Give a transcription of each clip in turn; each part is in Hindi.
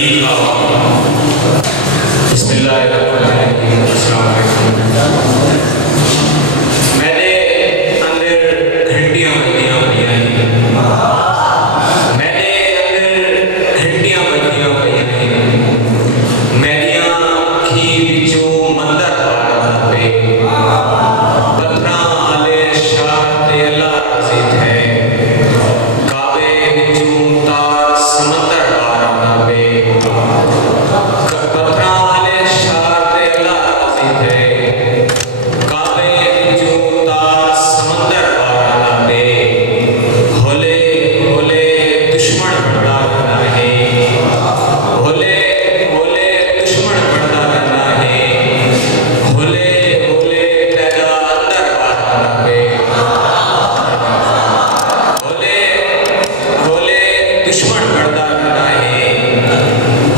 शरीक आवाम। बिस्मिल्लाहिर्रहमानिर्रहीम। अस्सलाम वालेकुम। मैंने अंदर घंटियां बजदियां पईयां ने, मैंने अंदर घंटियां बजदियां पईयां ने, मैदियां अखी विचों मंदर पाड़ा पे पत्थरां आले शाह ते अल्लाह राज़ी थे, काबे विचों तार समंदर पाड़ा पे पत्थरां आले शाह ते अल्लाह राज़ी थे, काबे विचों तार समंदर पाड़ा पे होले होले दुश्मन बढ़दा रहना है, होले होले दुश्मन बढ़दा रहना है, होले होले पैदा अंदर पाड़ा पे होले होले दुश्मन बढ़दा रहना है,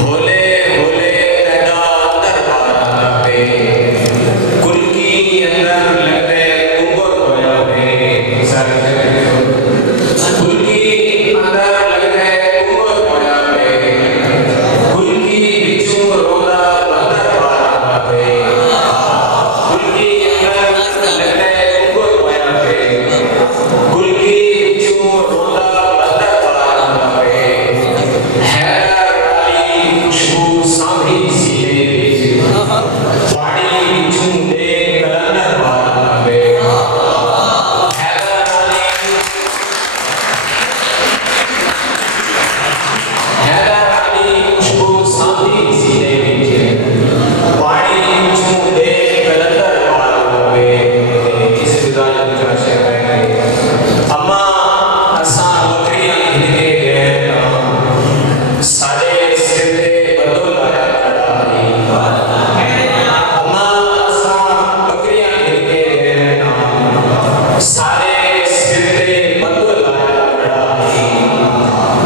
होले होले पैदा अंदर पाड़ा पे कुल की अंदर लगते कुंबर होया है सारे कुल की अंदर लगते कुंबर होया है, कुल की बिचू रोदा अंदर पाड़ा पे कुल की अंदर लगते कुंबर होया है, कुल की बिचू रोदा अंदर पाड़ा पे हैदर अली खुशबू सांभी सीने विच पानी बिचू दे कलंदर पाड़ा पे हैदर अली खुशबू सांभी सीने विच पानी बिचू दे कलंदर पाड़ा पे इस विदाई का शेर है। अम्मा असां बकरियां खिल के गए तां साडे सिर ते बदल आया खड़ा है। अम्मा असां बकरियां खिल के गए तां साडे सिर ते बदल आया खड़ा है।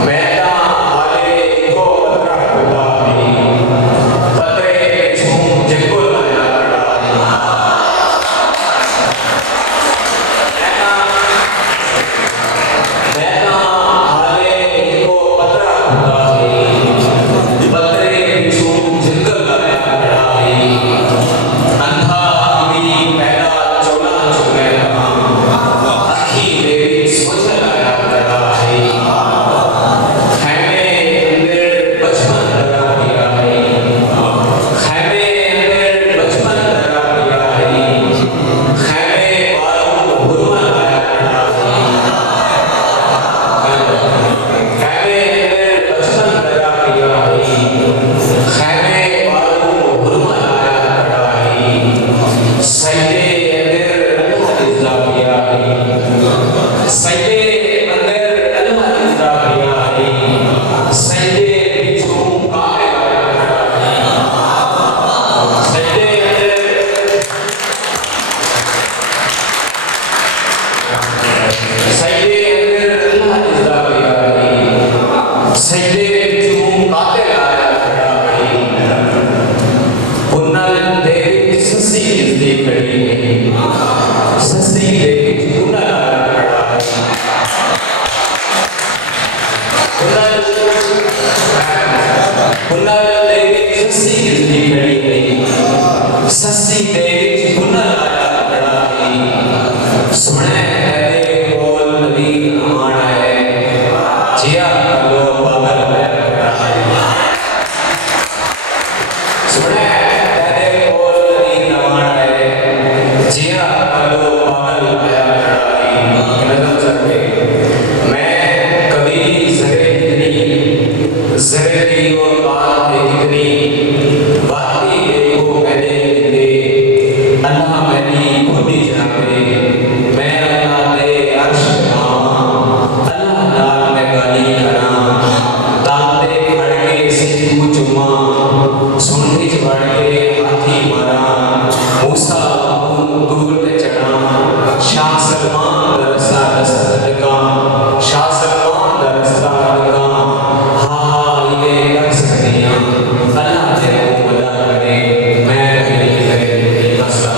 मैं तां हाले को पतरा खुदा है, पतरे पिछों जंगल आया खड़ा है। मैं तां हाले को पतरा खुदा है, पतरे पिछों जंगल आया खड़ा है। अंधा भी पैदा चोला चुगे अखी मेरी सोचल आया खड़ा है। खैमे अंदर बचपन लगा दिया है, खैमे अंदर बचपन लगा दिया है, खैमे बारों हुरमा आया खड़ा है। खैमे अंदर बचपन लगा दिया है, खैमे बारों हुरमा आया खड़ा है। सजदे अंदर अल्लाह इज़्ज़ा पिया है, सजदे अंदर अल्लाह इज़्ज़ा पिया है, सजदे बिचों काबे आया खड़ा है। सजदे अंदर सजदे अंदर अल्लाह इज़्ज़ा पिया है, सजदे बिचों काबे आया खड़ा है। पुन्नल दे सस्सी इज़्ज़ी खड़ी है, सस्सी दे पुन्नल आया खड़ा है। पुन्नल दे सस्सी इज़्ज़ी खड़ी है, सस्सी दे पुन्नल आया खड़ा है। सुने तेरे बोल नबी आना है, जिया लो पागल आया खड़ा है। सुने तेरे बोल नबी आना है, जिया लो पागल आया खड़ा है। नज़र चढ़े मैं कभी ज़रे कितनी ज़रे की और बात है कितनी बातें देखो मैंने दे अल्लाह मेरी खुद ही जाने मैं अल्लाह दे अर्श पावां अल्लाह नाल मैं गाली करा ताते खड़के सिद्धू चुमा सुनती बढ़ के हाथी मारा मूसा दूर ते चढ़ा शाह सलमान दरसा दस्तका शाह सलमान दरसा लगा हाँ ये कर सकती हैं अल्लाह तेरे को मदद करे मैं भी करे मसला